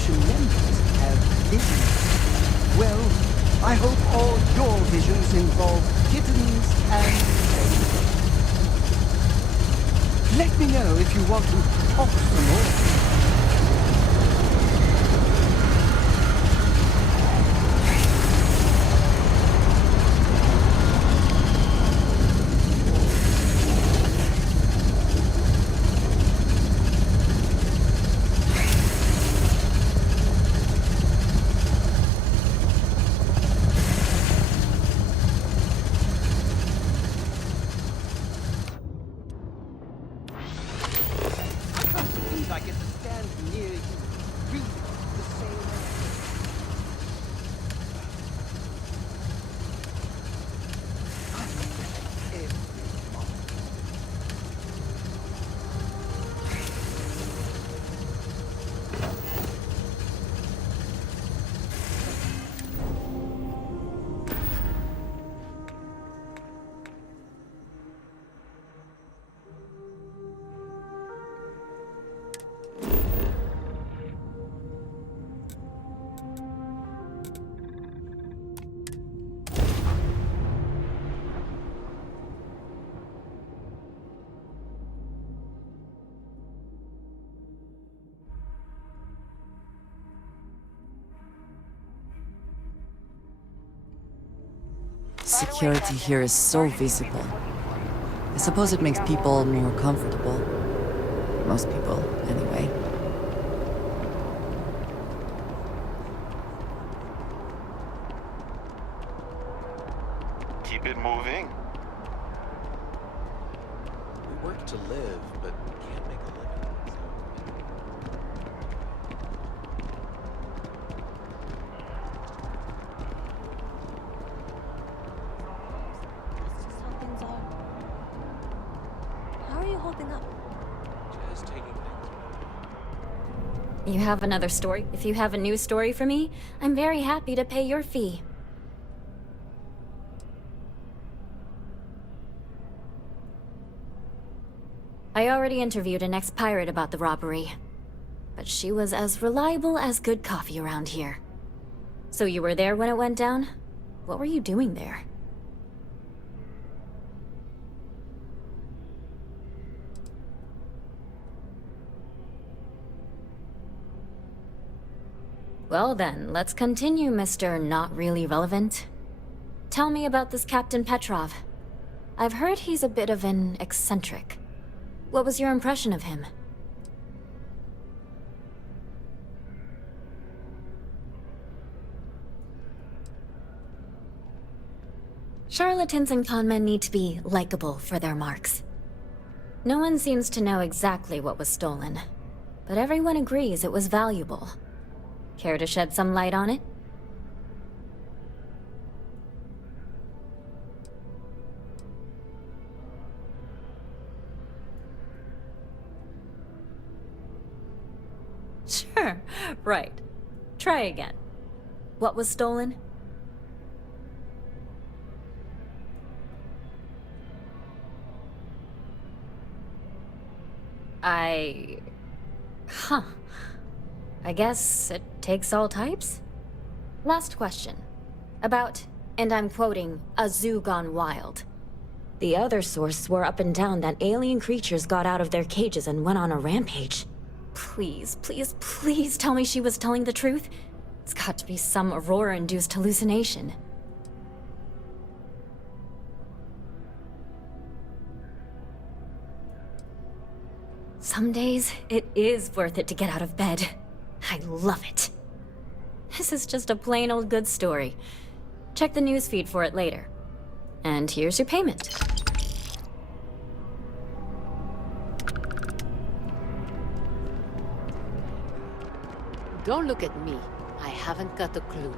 Expedition members have visions. Well, I hope all your visions involve kittens and babies. Let me know if you want to talk some more. I get to stand near you, breathe the same air. I regret every moment. Security here is so visible. I suppose it makes people more comfortable. Most people, anyway. Keep it moving. We work to live, but can't make a living. That's just how things are. How are you holding up? Just taking things. You have another story? If you have a new story for me, I'm very happy to pay your fee. I already interviewed an ex-pirate about the robbery, but she was as reliable as good coffee around here. So you were there when it went down? What were you doing there? Well then, let's continue, Mr. Not Really Relevant. Tell me about this Captain Petrov. I've heard he's a bit of an eccentric. What was your impression of him? Charlatans and conmen need to be likable for their marks. No one seems to know exactly what was stolen, but everyone agrees it was valuable. Care to shed some light on it? Sure, right. Try again. What was stolen? Huh. I guess it takes all types? Last question. About, and I'm quoting, a zoo gone wild. The other source swore up and down that alien creatures got out of their cages and went on a rampage. Please, please, please tell me she was telling the truth. It's got to be some Aurora-induced hallucination. Some days, it is worth it to get out of bed. I love it. This is just a plain old good story. Check the newsfeed for it later. And here's your payment. Don't look at me. I haven't got a clue.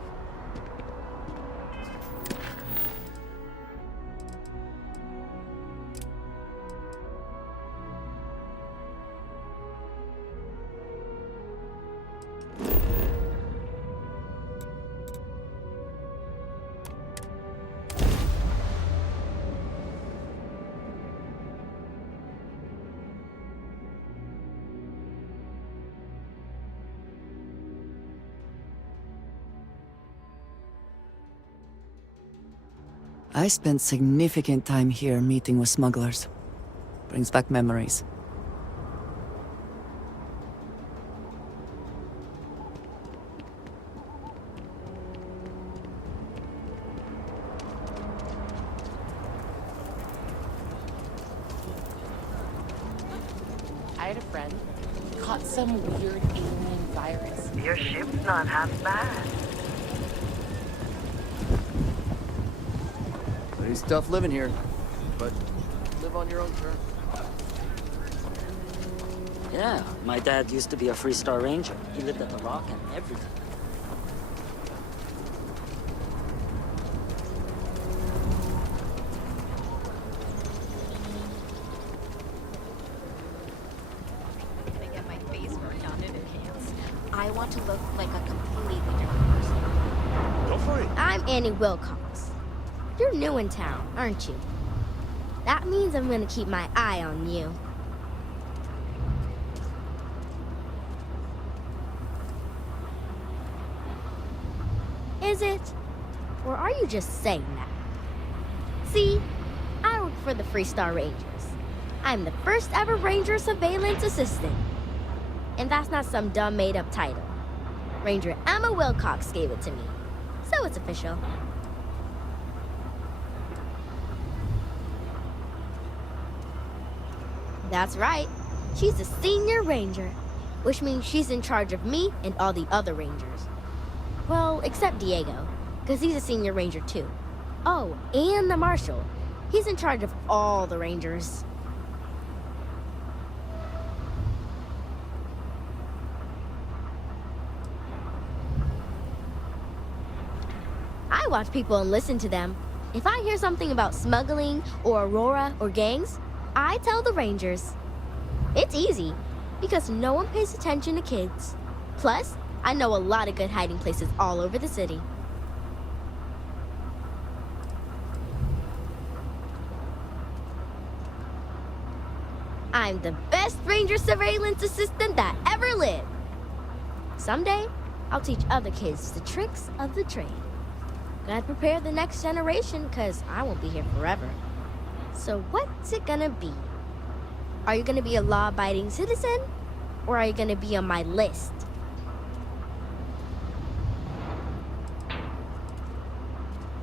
I spent significant time here meeting with smugglers. Brings back memories. I had a friend caught some weird alien virus. Your ship's not half bad. Pretty tough living here, but live on your own terms. Yeah, my dad used to be a Freestar Ranger. He lived at the Rock and everything. I get my face worked on in advance. I want to look like a completely different person. Go for it. I'm Annie Wilcox. You're new in town, aren't you? That means I'm gonna keep my eye on you. Is it? Or are you just saying that? See, I work for the Freestar Rangers. I'm the first ever Ranger Surveillance Assistant. And that's not some dumb made-up title. Ranger Emma Wilcox gave it to me, so it's official. That's right. She's a senior ranger, which means she's in charge of me and all the other rangers. Well, except Diego, because he's a senior ranger too. Oh, and the marshal. He's in charge of all the rangers. I watch people and listen to them. If I hear something about smuggling or Aurora or gangs, I tell the rangers. It's easy, because no one pays attention to kids. Plus, I know a lot of good hiding places all over the city. I'm the best Ranger Surveillance Assistant that ever lived. Someday, I'll teach other kids the tricks of the trade. Gotta prepare the next generation, because I won't be here forever. So what's it gonna be? Are you gonna be a law-abiding citizen? Or are you gonna be on my list?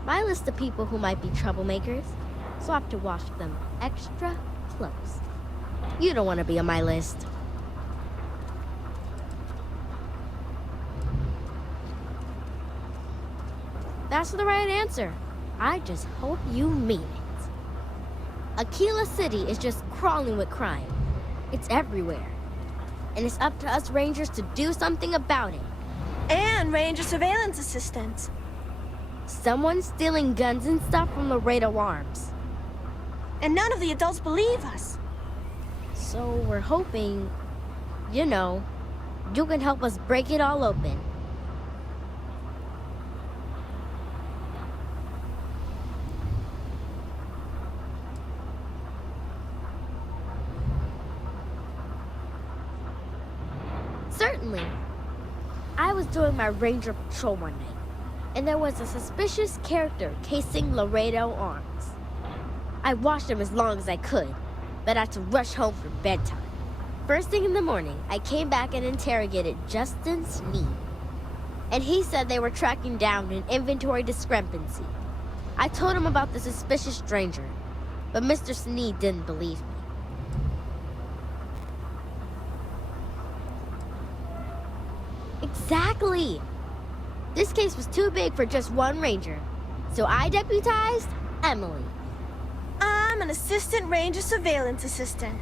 My list of people who might be troublemakers, so I have to watch them extra close. You don't want to be on my list. That's the right answer. I just hope you mean it. Aquila City is just crawling with crime. It's everywhere. And it's up to us Rangers to do something about it. And Ranger Surveillance Assistants. Someone's stealing guns and stuff from Laredo Arms. And none of the adults believe us. So we're hoping, you know, you can help us break it all open. Certainly. I was doing my ranger patrol one night, and there was a suspicious character casing Laredo Arms. I watched him as long as I could, but I had to rush home for bedtime. First thing in the morning, I came back and interrogated Justin Sneed. And he said they were tracking down an inventory discrepancy. I told him about the suspicious stranger, but Mr. Sneed didn't believe me. Exactly! This case was too big for just one ranger, so I deputized Emily. I'm an Assistant Ranger Surveillance Assistant.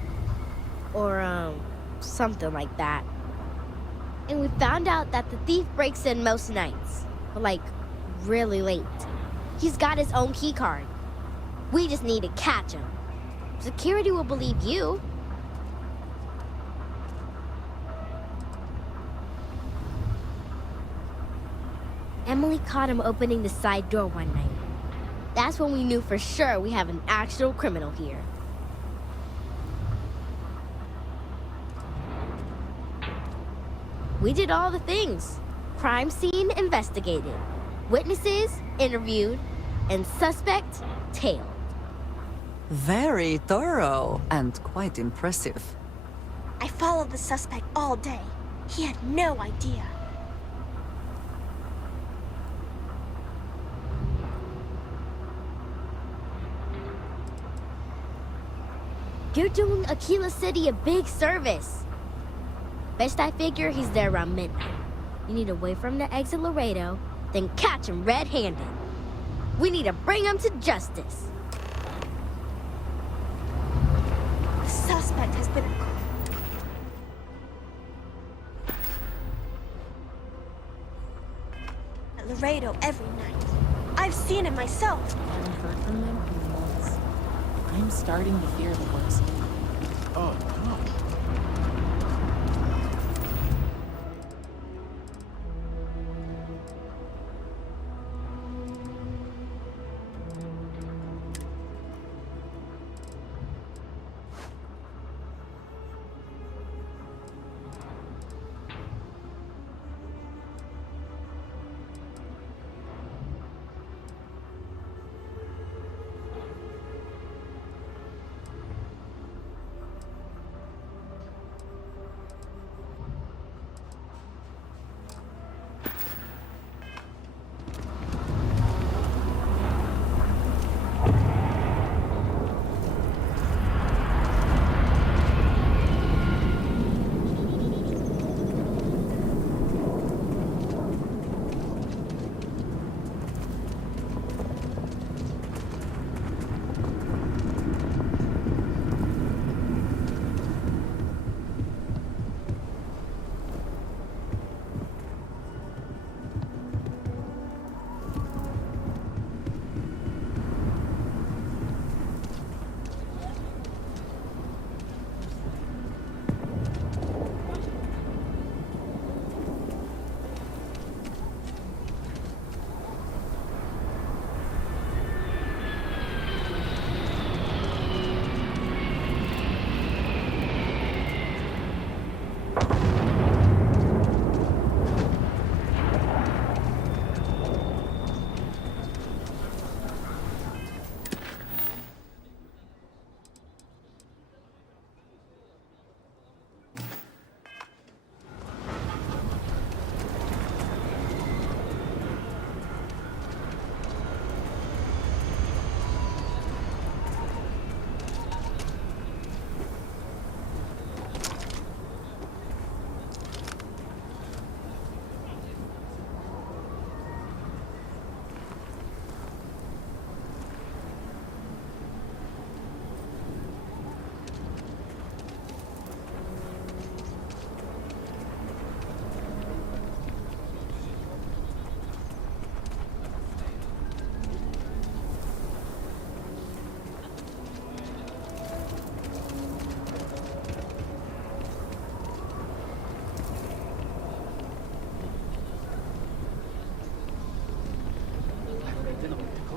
Or, something like that. And we found out that the thief breaks in most nights, but like, really late. He's got his own key card. We just need to catch him. Security will believe you. Emily caught him opening the side door one night. That's when we knew for sure we have an actual criminal here. We did all the things. Crime scene investigated, witnesses interviewed, and suspect detailed. Very thorough and quite impressive. I followed the suspect all day. He had no idea. You're doing Aquila City a big service. Best I figure he's there around midnight. You need to wait for him to exit Laredo, then catch him red-handed. We need to bring him to justice. The suspect has been at Laredo every night. I've seen it myself. Haven't heard from them in months. I'm starting to fear the worst. Oh, no.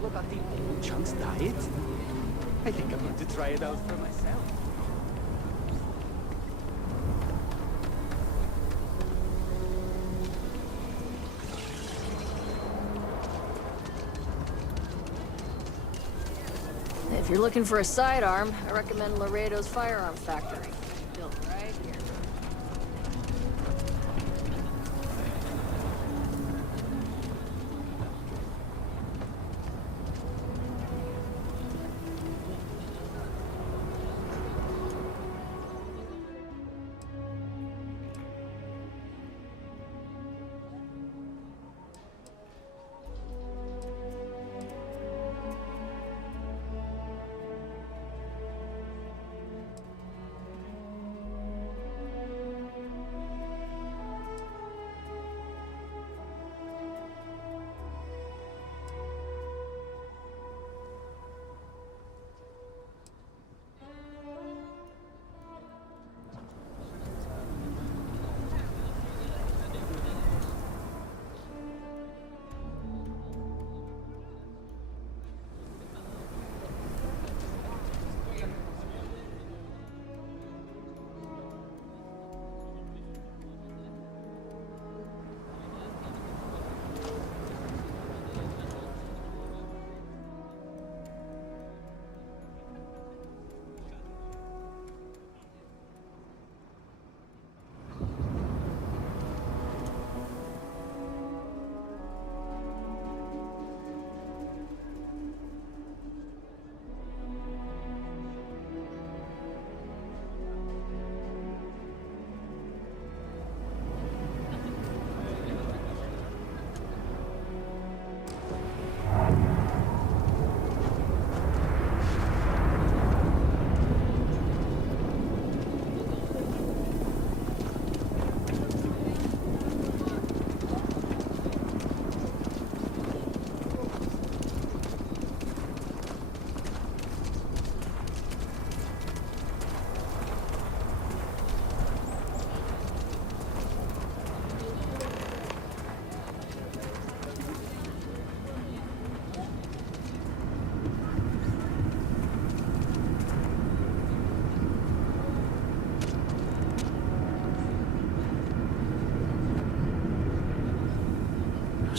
About the old Chunk's diet? I think I'm going to try it out for myself. If you're looking for a sidearm, I recommend Laredo's Firearm Factory. Built right here.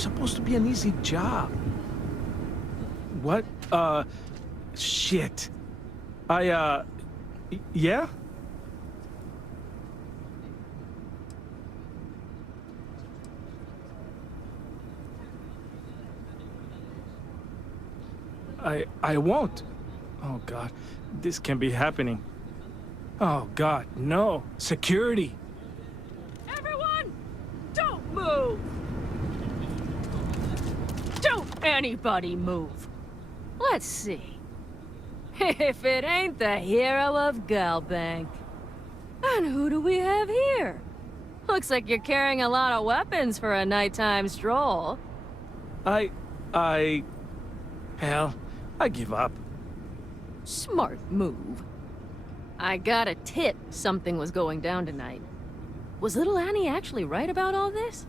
was supposed to be an easy job. What? Shit. Yeah? I won't. Oh, God. This can't be happening. Oh, God, no. Security. Everyone, don't move! Don't anybody move! Let's see. If it ain't the hero of Galbank. And who do we have here? Looks like you're carrying a lot of weapons for a nighttime stroll. Hell, I give up. Smart move. I got a tip something was going down tonight. Was little Annie actually right about all this?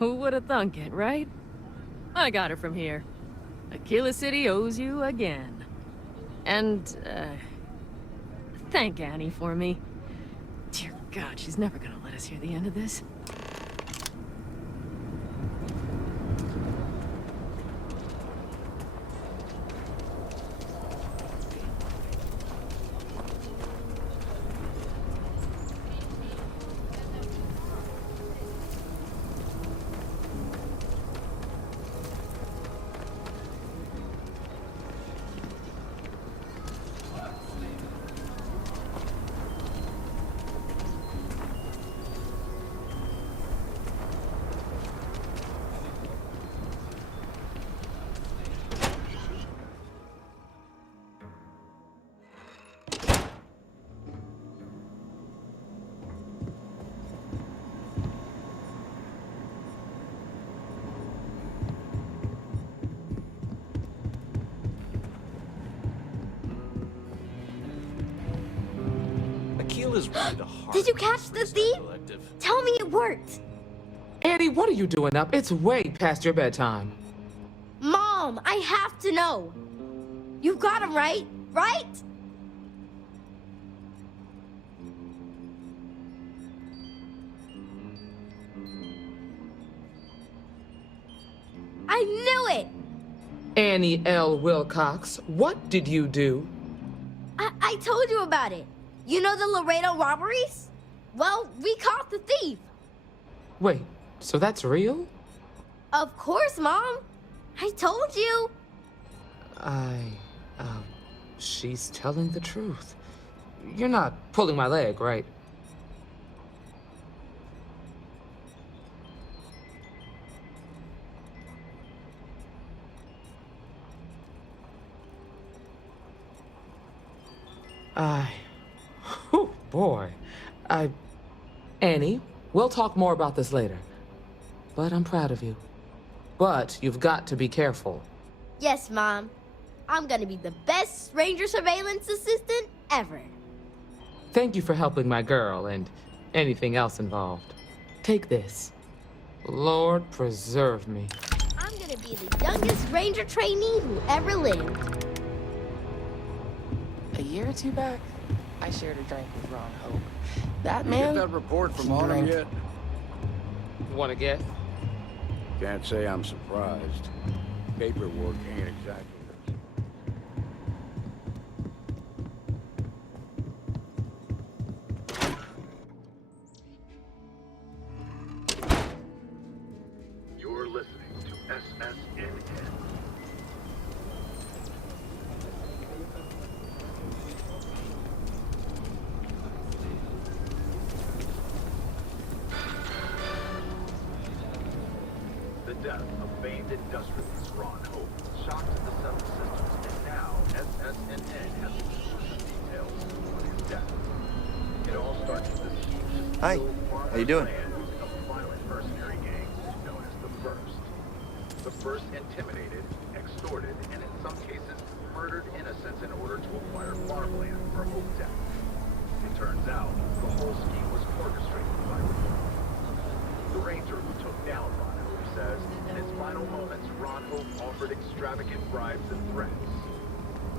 Who would have thunk it, right? I got it from here. Aquila City owes you again. And, thank Annie for me. Dear God, she's never gonna let us hear the end of this. Aquila's really the heart. Did you catch the thief? Tell me it worked. Annie, what are you doing up? It's way past your bedtime. Mom, I have to know. You got him right, right? I knew it! Annie L. Wilcox, what did you do? I told you about it. You know the Laredo robberies? Well, we caught the thief. Wait, so that's real? Of course, Mom. I told you. She's telling the truth. You're not pulling my leg, right? Oh boy. Annie, we'll talk more about this later. But I'm proud of you. But you've got to be careful. Yes, Mom. I'm gonna be the best ranger surveillance assistant ever. Thank you for helping my girl and anything else involved. Take this. Lord preserve me. I'm gonna be the youngest ranger trainee who ever lived. A year or two back, I shared a drink with Ron Hope. That You man. get that report from can Autumn drink. yet? Want to guess? Can't say I'm surprised. Paperwork ain't exactly. You're listening to SSNN. The death of famed industrialist Ron Hope shocked the Seven Systems, and now SSNN has exclusive details on his death. It all starts with this huge Hi, how you doing? using a violent mercenary gang known as the First. The First intimidated, extorted, and in some cases murdered innocents in order to acquire farmland for Hope death. It turns out the whole scheme was orchestrated by the ranger who took down Ron Hope says in his final moments Ron Hope offered extravagant bribes and threats.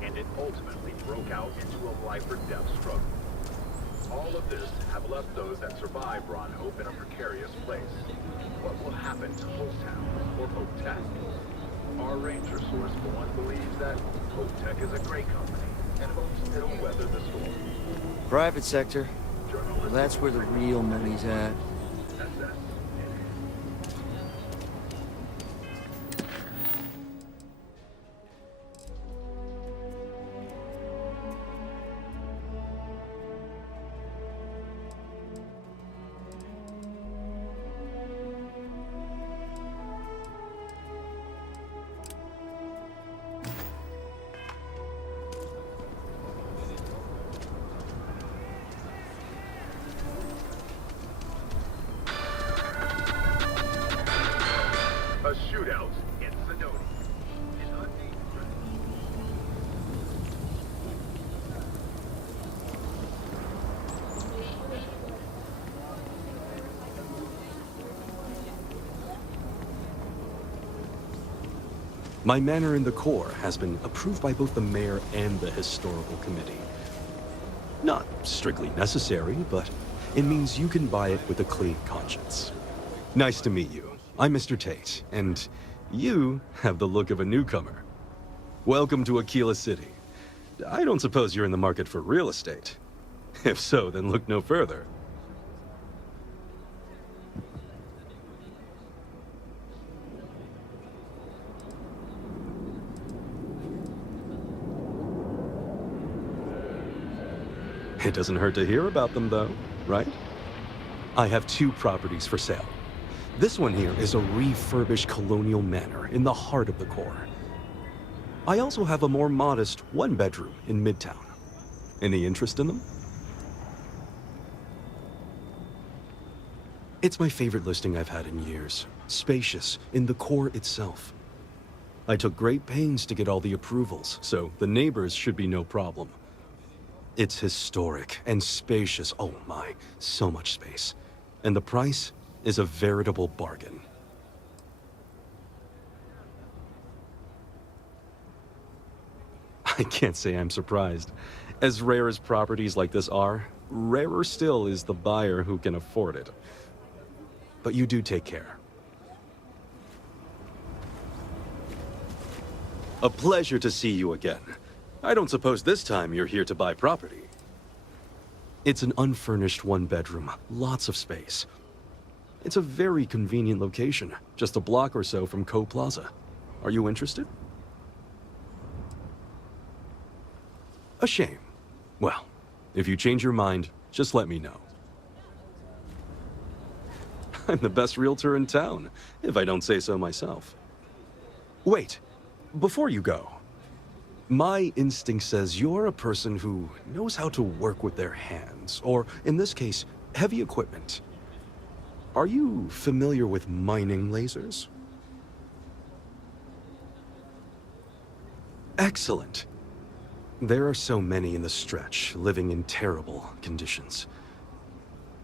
and it ultimately broke out into a life-or-death struggle. All of this have left those that survived Ron Hope in a precarious place. What will happen to Hope Town or Hope Tech? Our ranger source for one believes that Hope Tech is a great company and hopes it'll weather the storm. Private sector. Well, that's where the real money's at. A shootout in Sidoti. An unnamed threat. My manor in the core has been approved by both the mayor and the historical committee. Not strictly necessary, but it means you can buy it with a clean conscience. Nice to meet you. I'm Mr. Tate, and you have the look of a newcomer. Welcome to Aquila City. I don't suppose you're in the market for real estate. If so, then look no further. It doesn't hurt to hear about them, though, right? I have 2 properties for sale. This one here is a refurbished colonial manor in the heart of the core. I also have a more modest 1-bedroom in Midtown. Any interest in them? It's my favorite listing I've had in years. Spacious in the core itself. I took great pains to get all the approvals, so the neighbors should be no problem. It's historic and spacious. Oh my, so much space. And the price is a veritable bargain. I can't say I'm surprised. As rare as properties like this are, rarer still is the buyer who can afford it. But you do take care. A pleasure to see you again. I don't suppose this time you're here to buy property. It's an unfurnished 1-bedroom, lots of space. It's a very convenient location, just a block or so from Co Plaza. Are you interested? A shame. Well, if you change your mind, just let me know. I'm the best realtor in town, if I don't say so myself. Wait, before you go, my instinct says you're a person who knows how to work with their hands, or in this case, heavy equipment. Are you familiar with mining lasers? Excellent. There are so many in the stretch, living in terrible conditions.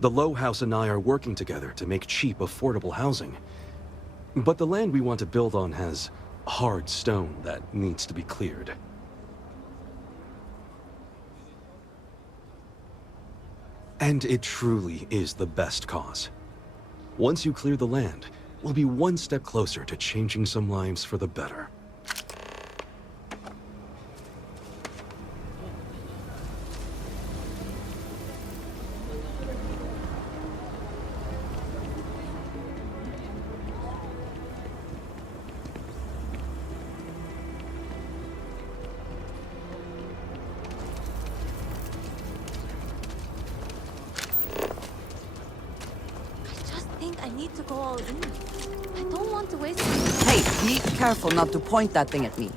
The Low House and I are working together to make cheap, affordable housing. But the land we want to build on has hard stone that needs to be cleared. And it truly is the best cause. Once you clear the land, we'll be one step closer to changing some lives for the better. I need to go all in. I don't want to waste. Hey, be careful not to point that thing at me.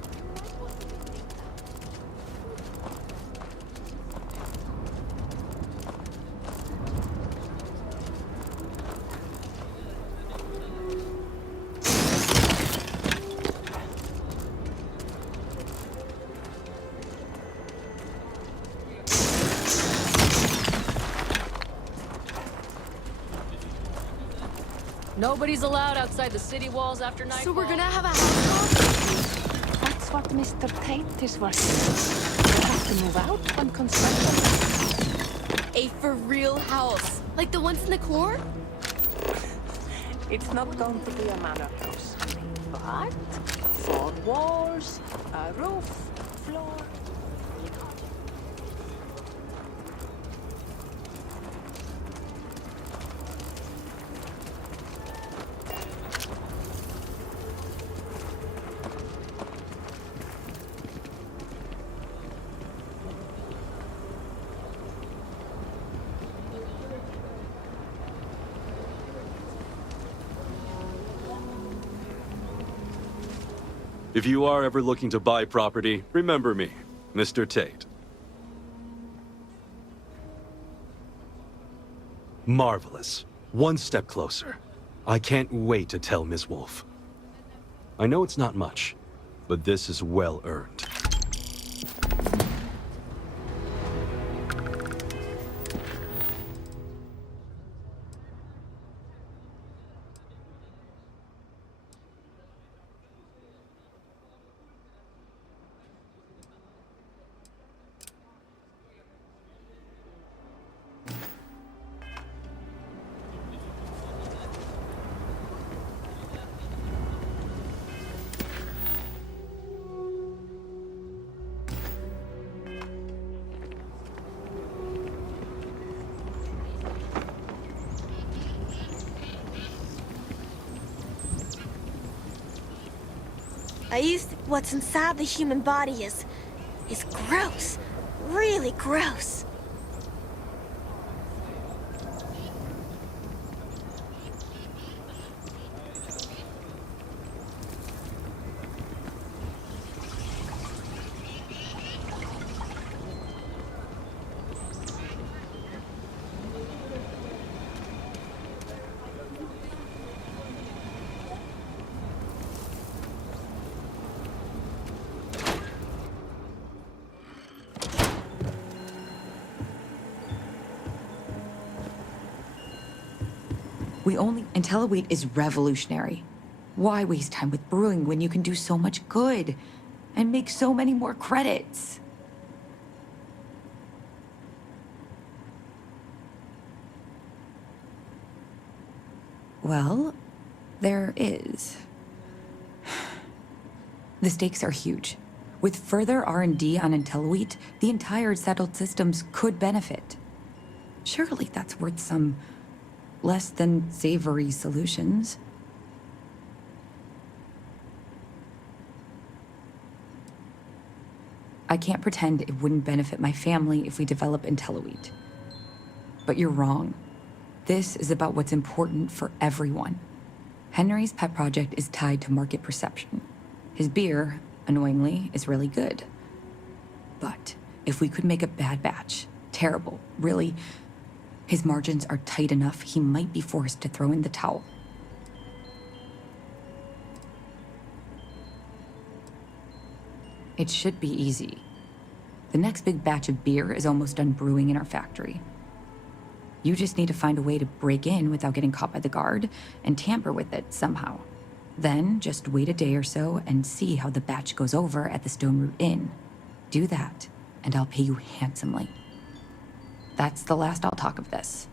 Nobody's allowed outside the city walls after nightfall. So we're gonna have a house call? That's fucked Mr. Tate is working. We'll have to move out when construction. A for real house, like the ones in the core? It's not going to be a manor house, but 4 walls, a roof, floor. If you are ever looking to buy property, remember me, Mr. Tate. Marvelous. One step closer. I can't wait to tell Ms. Wolf. I know it's not much, but this is well earned. I used to think what's inside the human body is gross. Really gross. IntelliWheat is revolutionary. Why waste time with brewing when you can do so much good and make so many more credits? Well, there is. The stakes are huge. With further R&D on IntelliWheat, the entire settled systems could benefit. Surely that's worth some less than savory solutions. I can't pretend it wouldn't benefit my family if we develop IntelliWheat. But you're wrong. This is about what's important for everyone. Henry's pet project is tied to market perception. His beer, annoyingly, is really good. But if we could make a bad batch, terrible, really, his margins are tight enough he might be forced to throw in the towel. It should be easy. The next big batch of beer is almost done brewing in our factory. You just need to find a way to break in without getting caught by the guard and tamper with it somehow. Then just wait a day or so and see how the batch goes over at the Stone Root Inn. Do that, and I'll pay you handsomely. That's the last I'll talk of this.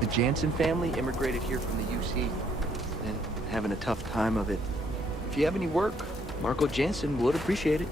The Jansen family immigrated here from the UC and having a tough time of it. If you have any work, Marco Jansen would appreciate it.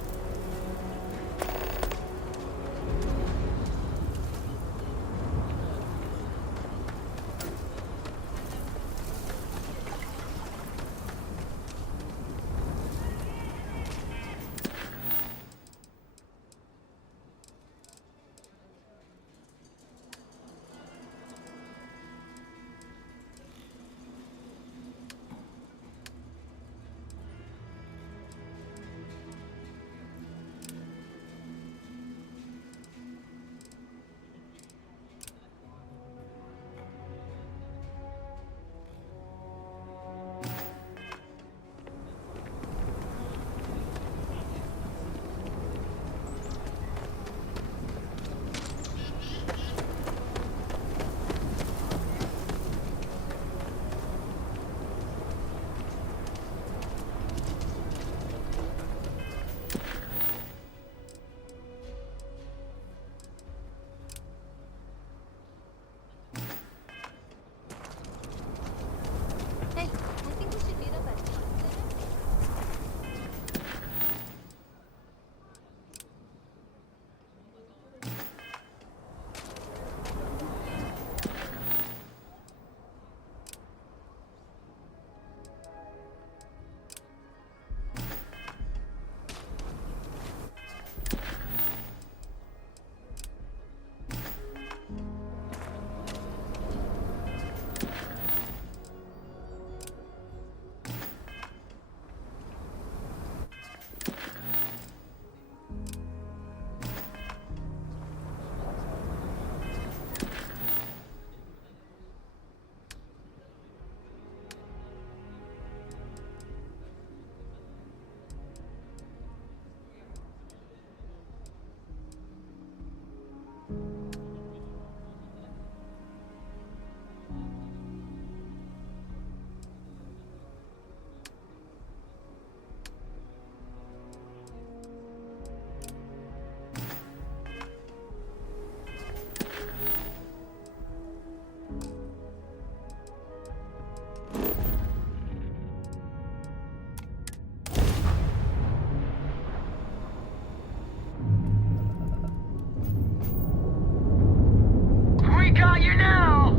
got you now!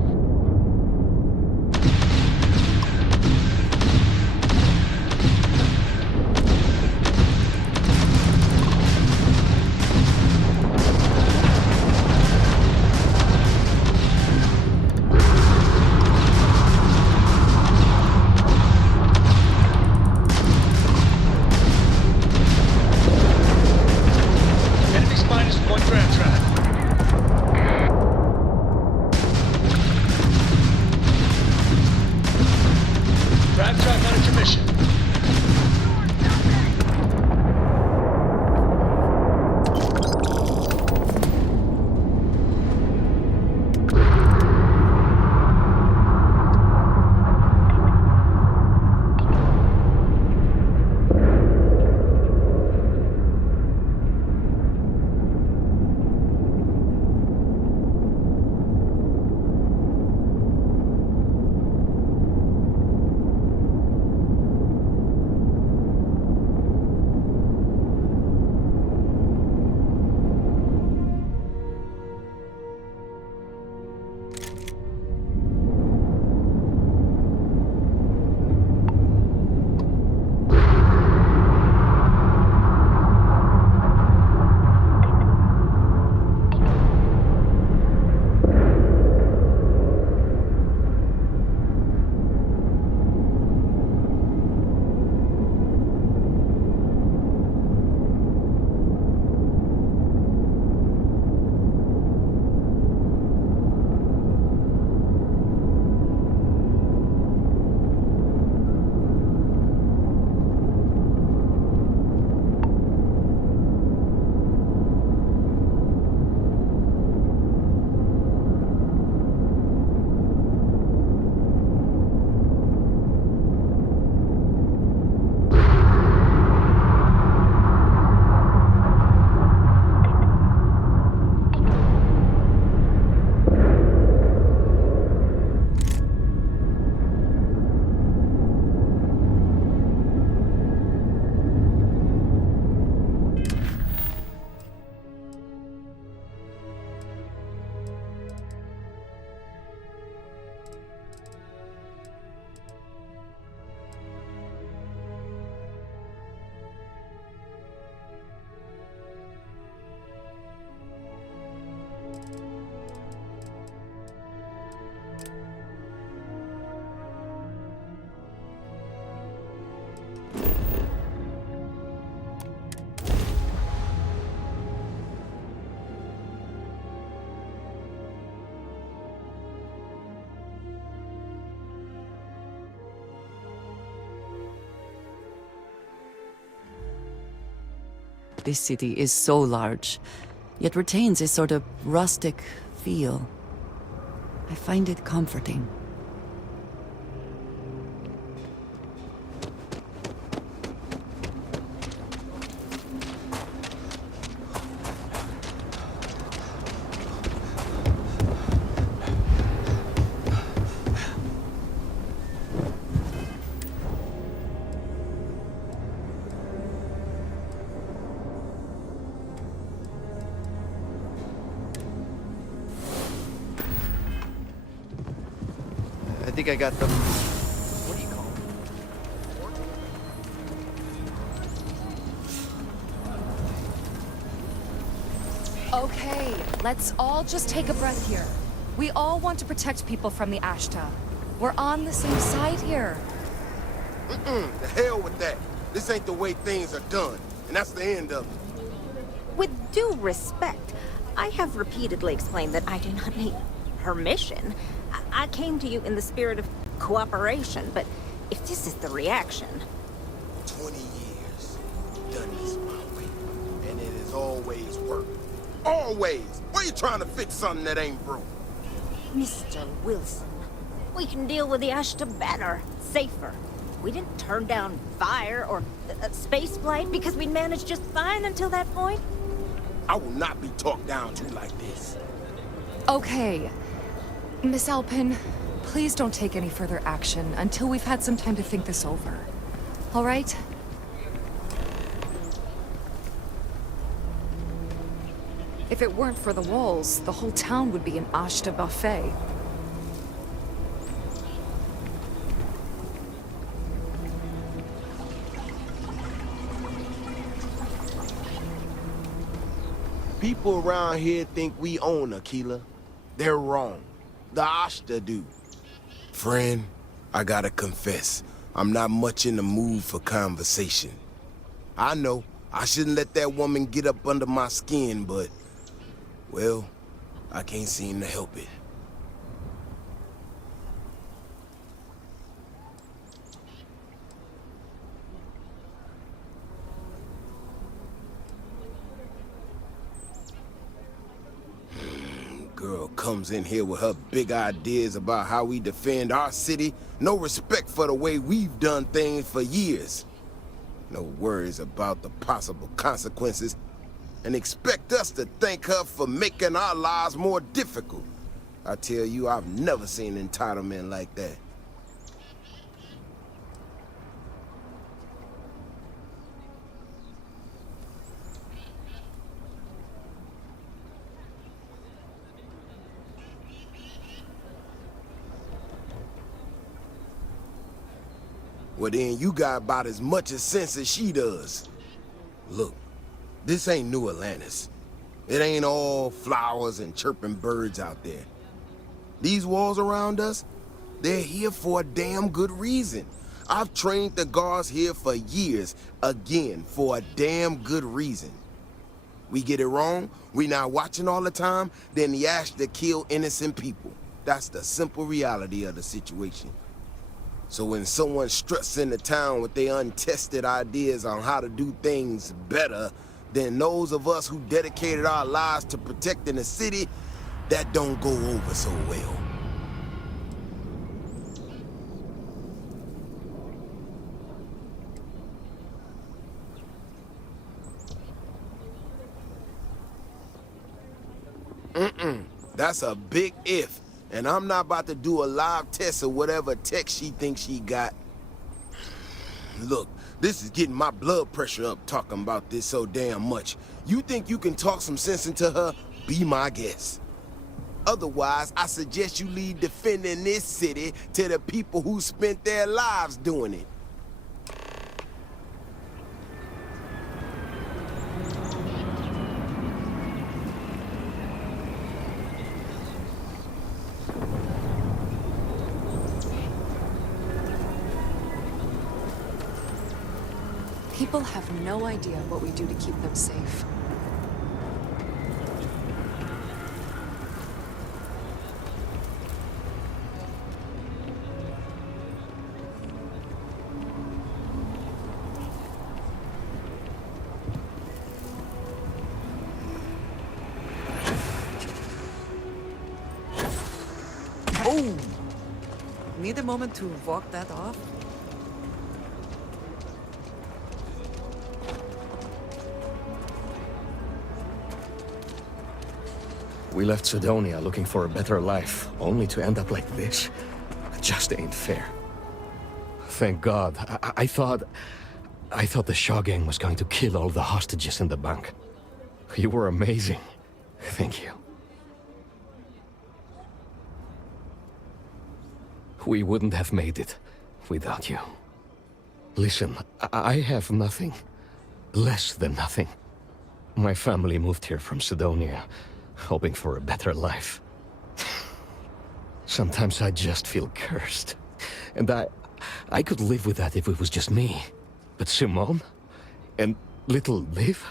Enemy's -1 ground track. Drive track on intermission. This city is so large, yet retains a sort of rustic feel. I find it comforting. I think I got the... What do you call it? Okay, let's all just take a breath here. We all want to protect people from the Ashta. We're on the same side here. The hell with that. This ain't the way things are done, and that's the end of it. With due respect, I have repeatedly explained that I do not need permission. I came to you in the spirit of cooperation, but if this is the reaction... 20 years, done this my way, and it has always worked. Always! Why are you trying to fix something that ain't broke? Mr. Wilson, we can deal with the Ashta better, safer. We didn't turn down fire or spaceflight because we managed just fine until that point. I will not be talked down to like this. Okay. Miss Alpin, please don't take any further action until we've had some time to think this over. All right? If it weren't for the walls, the whole town would be an Ashta buffet. People around here think we own Aquila. They're wrong. The Ashta do. Friend, I gotta confess, I'm not much in the mood for conversation. I know, I shouldn't let that woman get up under my skin, but, well, I can't seem to help it. Girl comes in here with her big ideas about how we defend our city. No respect for the way we've done things for years. No worries about the possible consequences. And expect us to thank her for making our lives more difficult. I tell you, I've never seen entitlement like that. Well then, you got about as much sense as she does. Look, this ain't New Atlantis. It ain't all flowers and chirping birds out there. These walls around us, they're here for a damn good reason. I've trained the guards here for years, again, for a damn good reason. We get it wrong, we not watching all the time, then the Ashta kill innocent people. That's the simple reality of the situation. So when someone struts into town with their untested ideas on how to do things better than those of us who dedicated our lives to protecting the city, that don't go over so well. That's a big if. And I'm not about to do a live test of whatever tech she thinks she got. Look, this is getting my blood pressure up talking about this so damn much. You think you can talk some sense into her? Be my guest. Otherwise, I suggest you leave defending this city to the people who spent their lives doing it. People have no idea what we do to keep them safe. Oh! Need a moment to walk that off? We left Sidonia looking for a better life, only to end up like this. It just ain't fair. Thank God. I thought the Shaw gang was going to kill all the hostages in the bank. You were amazing. Thank you. We wouldn't have made it without you. Listen, I have nothing. Less than nothing. My family moved here from Sidonia, hoping for a better life. Sometimes I just feel cursed. And I could live with that if it was just me. But Simone? And little Liv?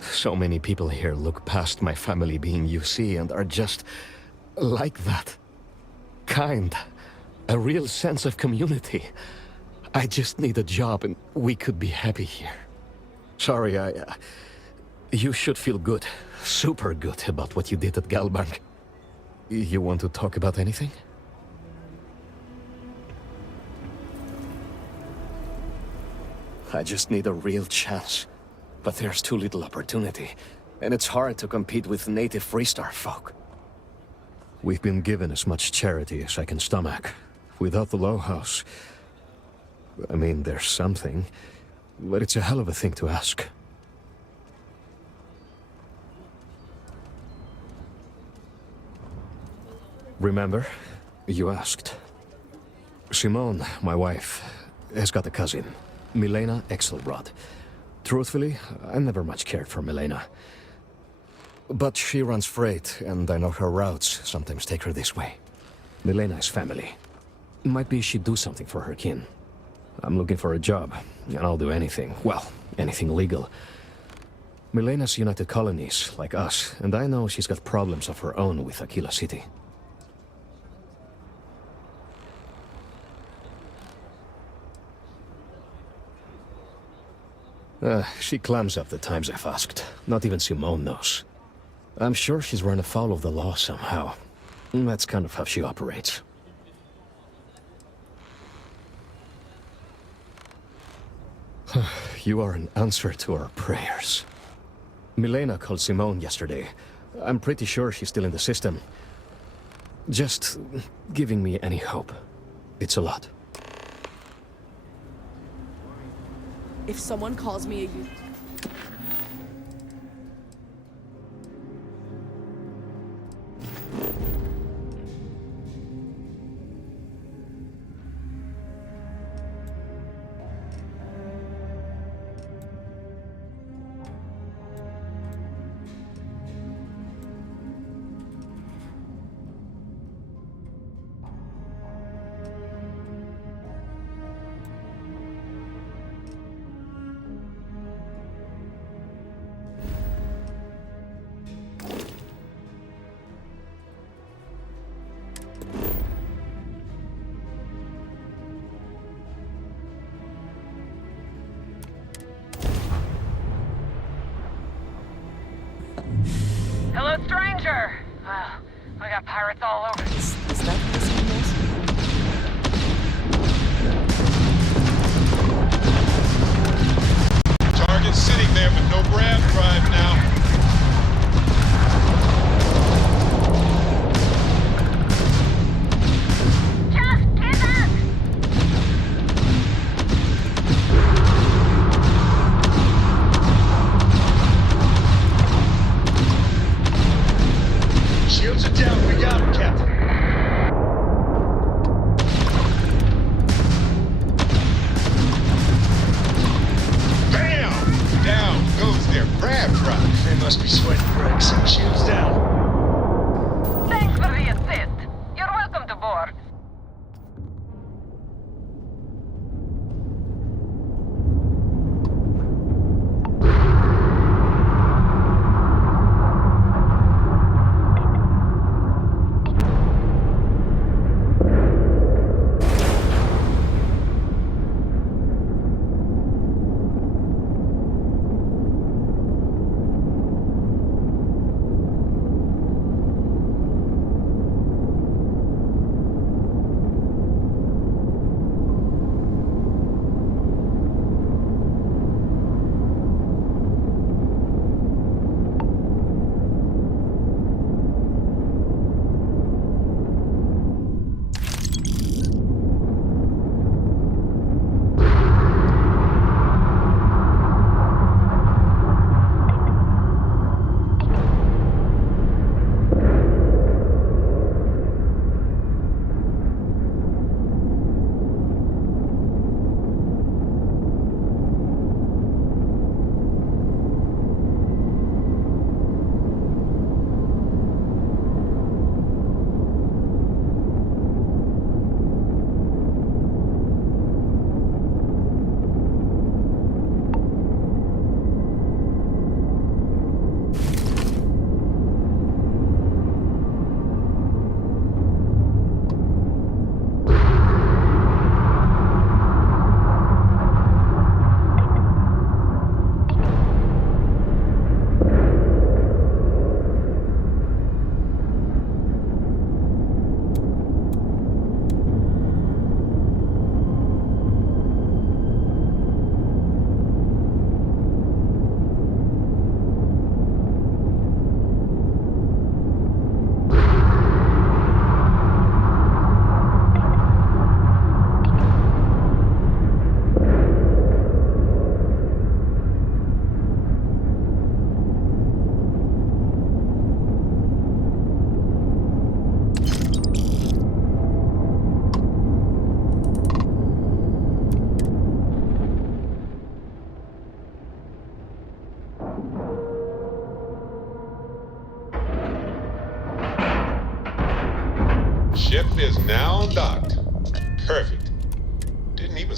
So many people here look past my family being UC and are just like that. Kind. A real sense of community. I just need a job and we could be happy here. Sorry, you should feel good. Super good about what you did at Galbank. You want to talk about anything? I just need a real chance. But there's too little opportunity. And it's hard to compete with native Freestar folk. We've been given as much charity as I can stomach. Without the Low House... I mean, there's something, but it's a hell of a thing to ask. Remember? You asked. Simone, my wife, has got a cousin, Milena Exelrod. Truthfully, I never much cared for Milena. But she runs freight, and I know her routes sometimes take her this way. Milena is family. Might be she'd do something for her kin. I'm looking for a job, and I'll do anything. Well, anything legal. Milena's United Colonies, like us, and I know she's got problems of her own with Aquila City. She clams up the times I've asked. Not even Simone knows. I'm sure she's run afoul of the law somehow. That's kind of how she operates. You are an answer to our prayers. Milena called Simone yesterday. I'm pretty sure she's still in the system. Just giving me any hope. It's a lot. If someone calls me a youth... Hello, stranger! Well, we got pirates all over. Is that what this one is? Target's sitting there, but no grab drive now. Shields are down. We got him, Captain. Bam! Down goes their grab truck. They must be sweating bricks. Shields down. Thanks for the assist. You're welcome to board.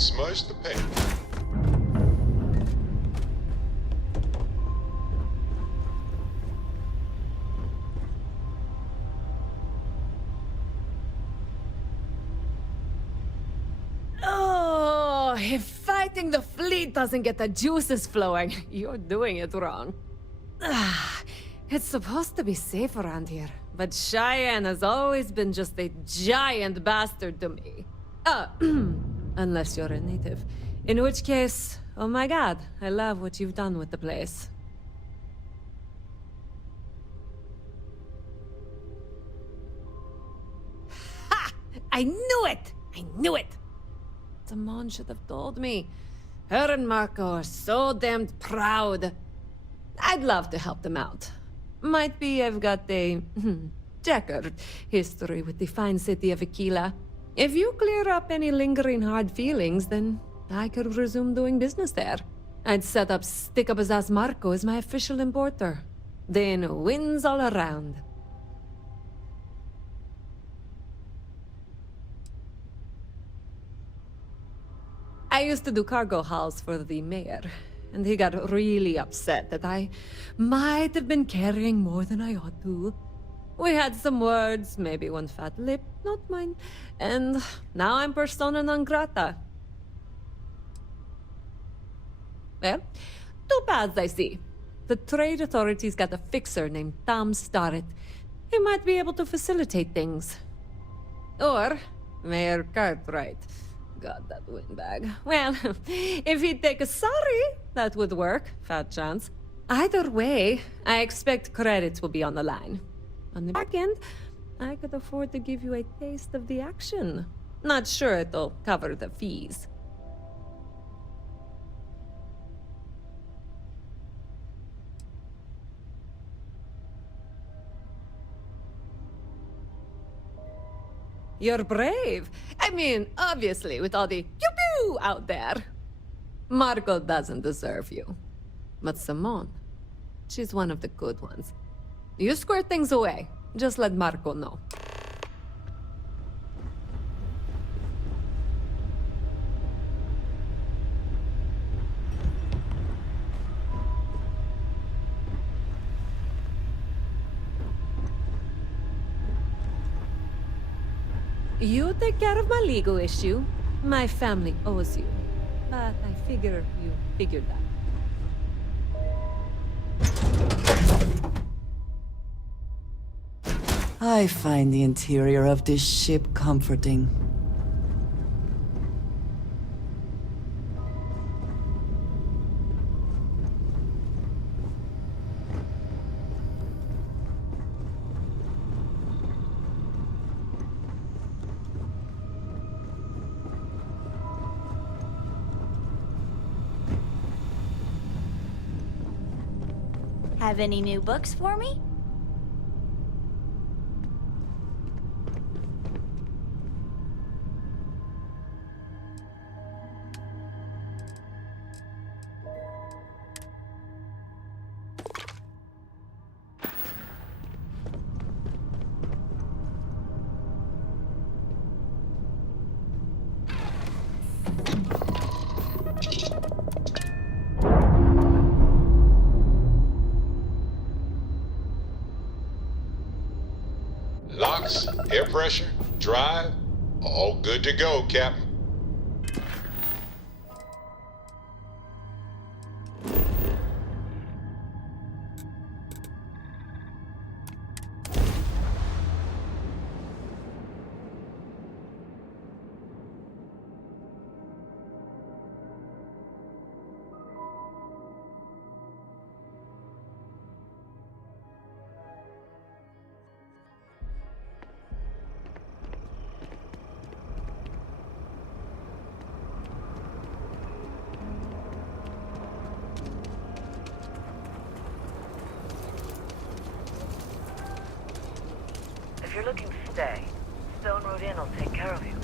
smudge the paint. Oh, if fighting the fleet doesn't get the juices flowing, you're doing it wrong. Ah, it's supposed to be safe around here, but Cheyenne has always been just a giant bastard to me. Unless you're a native. In which case, oh my god, I love what you've done with the place. Ha! I knew it! I knew it! Simone should have told me. Her and Marco are so damned proud. I'd love to help them out. Might be I've got a checkered history with the fine city of Aquila. If you clear up any lingering hard feelings, then I could resume doing business there. I'd set up Stick-Up-His-Ass Marco as my official importer. Then wins all around. I used to do cargo hauls for the mayor, and he got really upset that I might have been carrying more than I ought to. We had some words, maybe one fat lip, not mine, and now I'm persona non grata. Well, two paths I see. The trade authorities got a fixer named Tom Starrett. He might be able to facilitate things. Or Mayor Cartwright. God, that windbag. Well, if he'd take a sorry, that would work. Fat chance. Either way, I expect credits will be on the line. On the back end, I could afford to give you a taste of the action. Not sure it'll cover the fees. You're brave. I mean, obviously, with all the pew-pew out there. Marco doesn't deserve you. But Simone, she's one of the good ones. You square things away. Just let Marco know. You take care of my legal issue. My family owes you. But I figure you figured that. I find the interior of this ship comforting. Have any new books for me? Locks, air pressure, drive, all good to go, Captain. If you're looking to stay, Stone Road Inn will take care of you.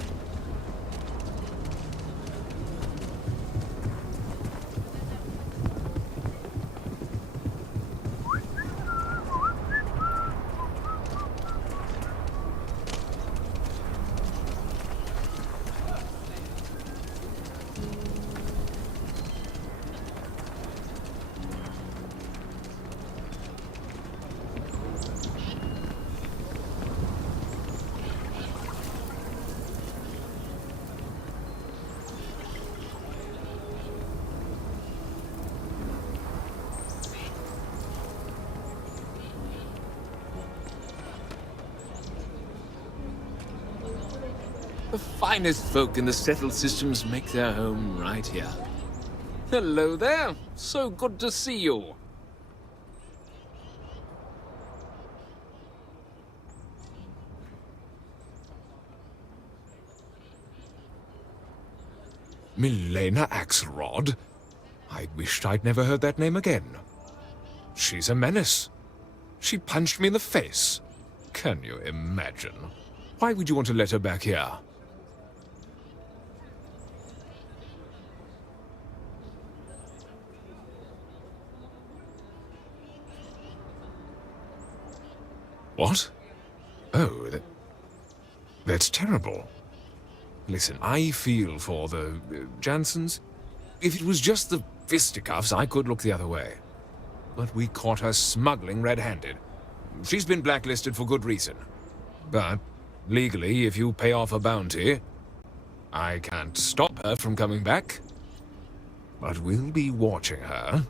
The finest folk in the settled systems make their home right here. Hello there. So good to see you. Milena Axelrod? I wished I'd never heard that name again. She's a menace. She punched me in the face. Can you imagine? Why would you want to let her back here? What? Oh, that's terrible. Listen, I feel for the Jansons. If it was just the fisticuffs, I could look the other way. But we caught her smuggling red-handed. She's been blacklisted for good reason. But, legally, if you pay off a bounty, I can't stop her from coming back. But we'll be watching her.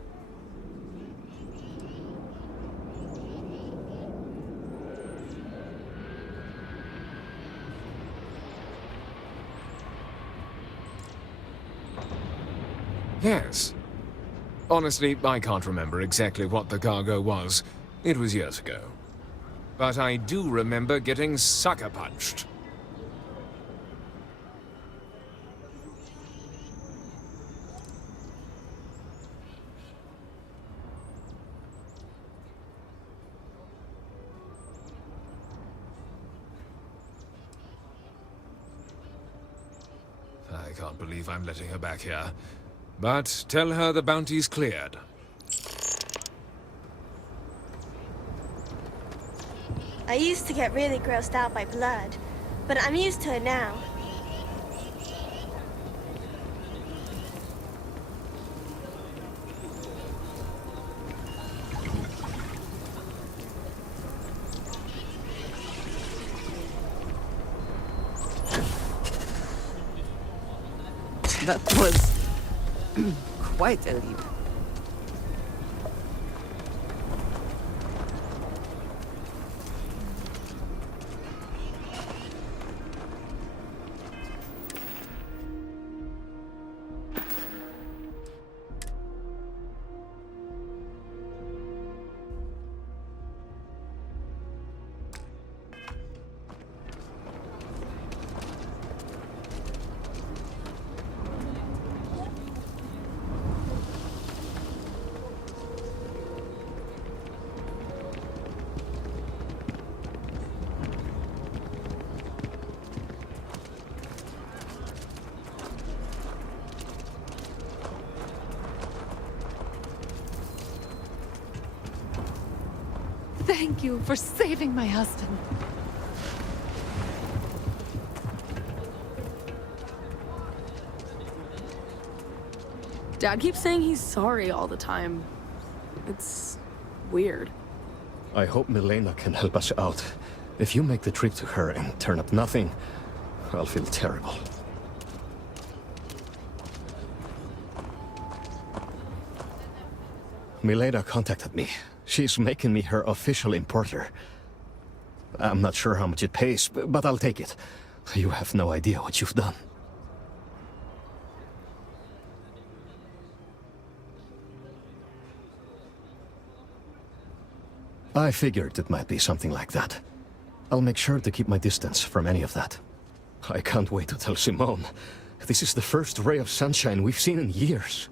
Yes. Honestly, I can't remember exactly what the cargo was. It was years ago. But I do remember getting sucker punched. I can't believe I'm letting her back here. But tell her the bounty's cleared. I used to get really grossed out by blood, but I'm used to it now. That was quite a leap. Thank you for saving my husband. Dad keeps saying he's sorry all the time. It's weird. I hope Milena can help us out. If you make the trip to her and turn up nothing, I'll feel terrible. Milena contacted me. She's making me her official importer. I'm not sure how much it pays, but I'll take it. You have no idea what you've done. I figured it might be something like that. I'll make sure to keep my distance from any of that. I can't wait to tell Simone. This is the first ray of sunshine we've seen in years.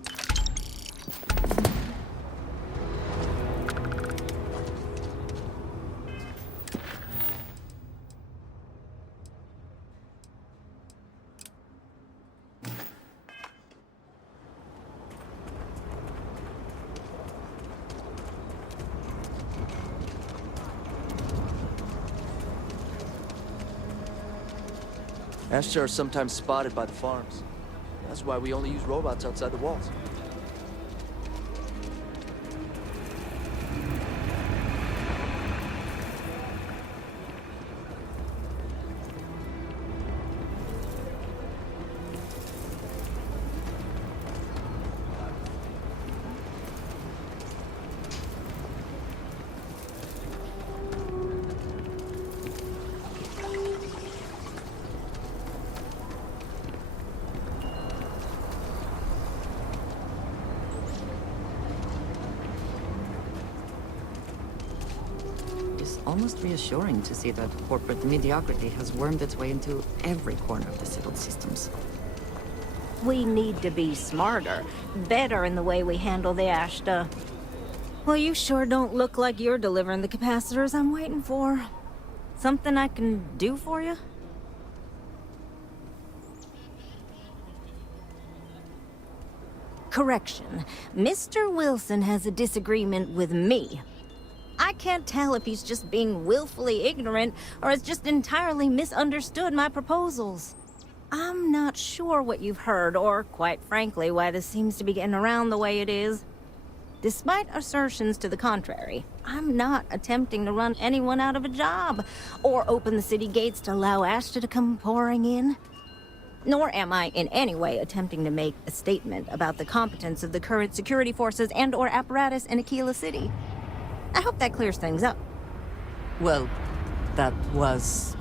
Astra are sometimes spotted by the farms. That's why we only use robots outside the walls. almost reassuring to see that corporate mediocrity has wormed its way into every corner of the civil systems. We need to be smarter, better in the way we handle the Ashta. Well, you sure don't look like you're delivering the capacitors I'm waiting for. Something I can do for you? Correction. Mr. Wilson has a disagreement with me. I can't tell if he's just being willfully ignorant or has just entirely misunderstood my proposals. I'm not sure what you've heard, or quite frankly, why this seems to be getting around the way it is. Despite assertions to the contrary, I'm not attempting to run anyone out of a job, or open the city gates to allow Ashta to come pouring in. Nor am I in any way attempting to make a statement about the competence of the current security forces and/or apparatus in Aquila City. I hope that clears things up. Well, that was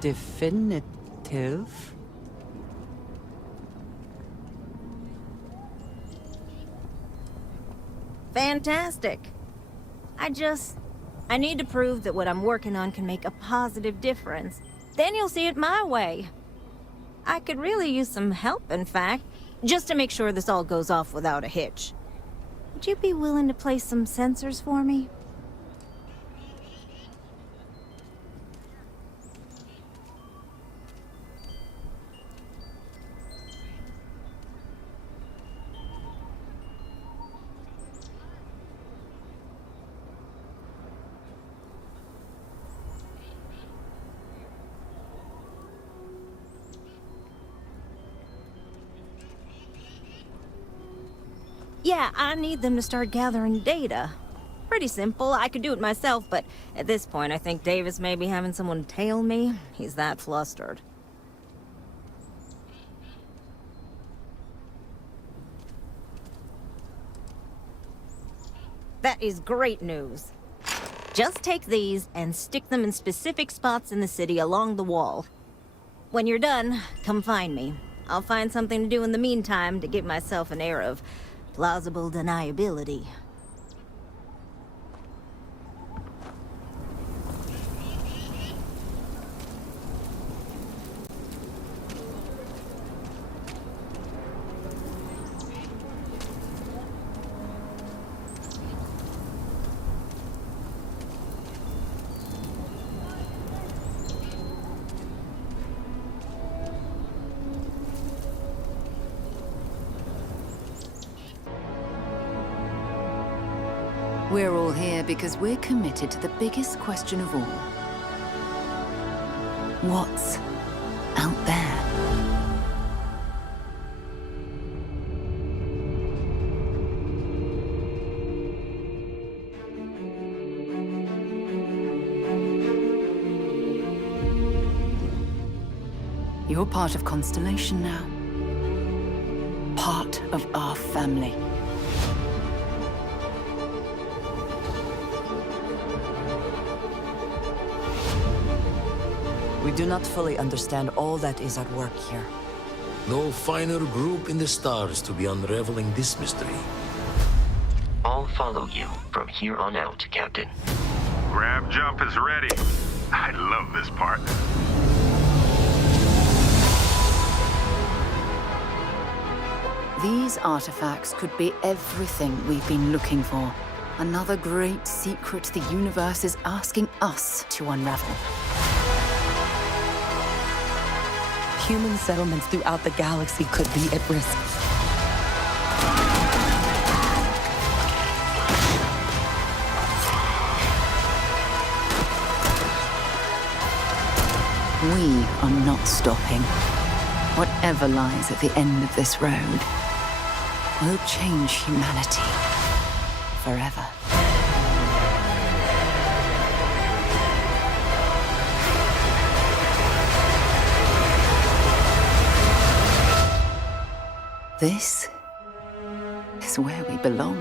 definitive. Fantastic. I need to prove that what I'm working on can make a positive difference. Then you'll see it my way. I could really use some help, in fact, just to make sure this all goes off without a hitch. Would you be willing to place some sensors for me? Yeah, I need them to start gathering data. Pretty simple. I could do it myself, but at this point, I think Davis may be having someone tail me. He's that flustered. That is great news. Just take these and stick them in specific spots in the city along the wall. When you're done, come find me. I'll find something to do in the meantime to give myself an air of plausible deniability. We're all here because we're committed to the biggest question of all. What's out there? You're part of Constellation now. Part of our family. We do not fully understand all that is at work here. No finer group in the stars to be unraveling this mystery. I'll follow you from here on out, Captain. Grab jump is ready. I love this part. These artifacts could be everything we've been looking for. Another great secret the universe is asking us to unravel. Human settlements throughout the galaxy could be at risk. We are not stopping. Whatever lies at the end of this road will change humanity forever. This is where we belong.